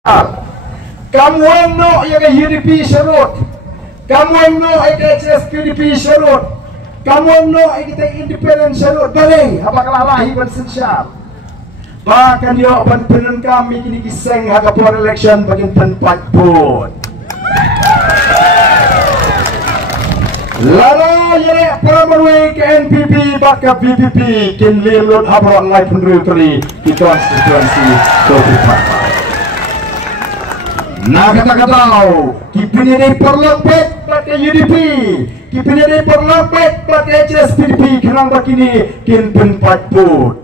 Kamu no yang UDP syarut, kamu no yang PDP syarut, kamu no yang kita independen syarut. Balik, apa kelalahi bersensyar. Bahkan dia penpenan kami kini kiseng harga for election bagian tempat pun. Lalu yere pramerwe ke NPP baka PPP kin lilut habron lai penrutri di konstituensi Kopipat. Nah kata-katau kipini perlopet pakai UDP, kipini perlopet pakai PDP kenang begini kin tempat pun.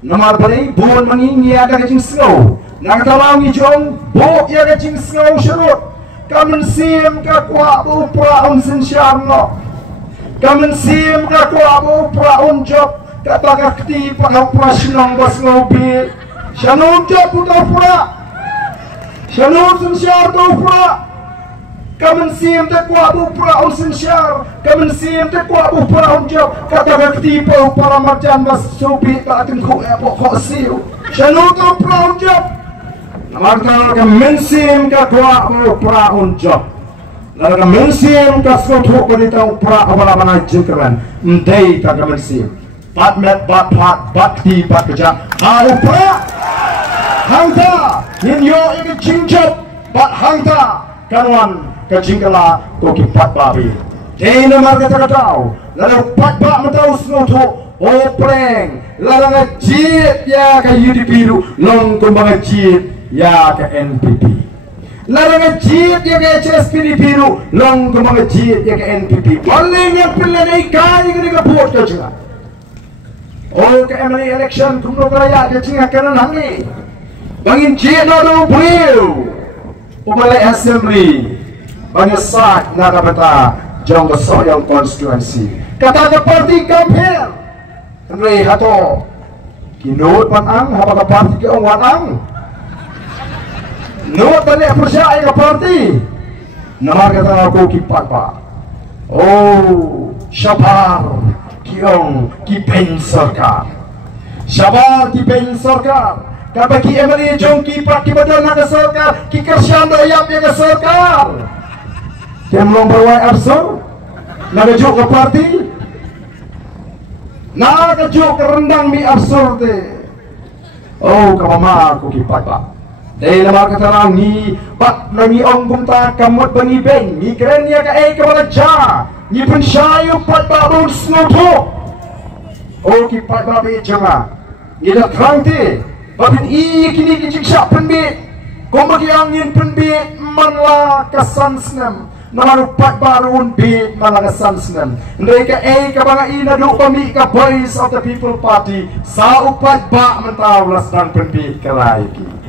Nomor beri buon mangingi ada kecing snow. Nah kata lau ngijong bok ya kecing snow syarut. Kamen sim ka kwa bu praun sensyarno, kamen sim ka kwa bu praun job kata kakti pak prasinong bos ngopi shanun job putar pura shanun sensyar tu pura kamen sim ka kwa bu praun sensyar kamen sim ka kwa bu praun job kata kakti pak para marjan bos ngopi tak tengku epok kok siu shanun tu praun job. Maka mensim ka kuat praun job, lalu mensim ka suatu berita pra awal mana jengkeran, mendai ka mensim, bat met bat bakti bat kerja, haru pra, hangta, ninyo ikut cingjab, bat hangta, kanuan kejingkala koki bat babi. Jadi nama kata tahu, lalu bat mentau suatu opreng, lalu ngejit ya ka UDP lu, long kembang ngejit. Ya ke NPP larang jit ya ke PDP lu long kemang jit ya ke NPP paling yang pilih ikai ke vote ke juga oh ke MLA election kumno raya ke jinga kanan hangi bangin jit no do beliau pemilih assembly bangin sak na kapata jong soyong konstituensi kata ke parti kampir kanre hato kinut panang haba ke parti ke ongwanang Nuat balik percaya ke parti. Nama kata aku kipat pak. Oh, sabar kiong kipen sarkar. Sabar kipen sarkar. Kapa ki MLA jong kipat kibadan nak sarkar. Ki kersian doyap ya ke sarkar. Kemlong berwai absur. Nagajuk ke parti. Nagajuk ke rendang mi absur te. Oh, kapama aku kipat pak. Dari nama kata ni pak nani ong kumta kamut bani ben ni keren ya ka kepala ja ni pensyayu pat babun snoto oh ki pat babi jama ni dah terang ti babin i kini kicik syak penbit kumbagi angin penbit manla kesan senam nama pat barun bit manla kesan senam mereka ka banga i nadu pami ka Voice of the People Party sa upat ba mentau lasdan penbit kalaiki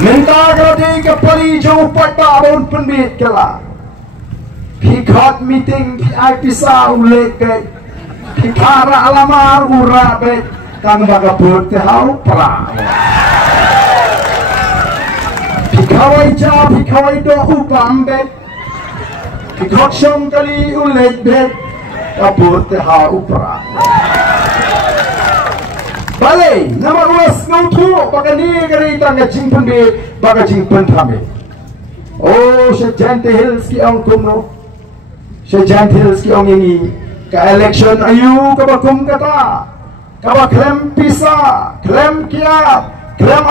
minta kadi ke pari jauh pada abon penbit kala pikat meeting ai pisau leke pikara alamar urabe kang baga putih hau pra pikawai ja pikawai do upambe pikot syong kali ulet bet kaputih hau pra balik nama ulas ngautu baka ni kari tangga jingpen be baka jingpen thame oh Sejante Hills ki ang kumno Sejante Hills ki ang ini ka election ayu ka bakum kata ka ba klem pisa klem kiat klem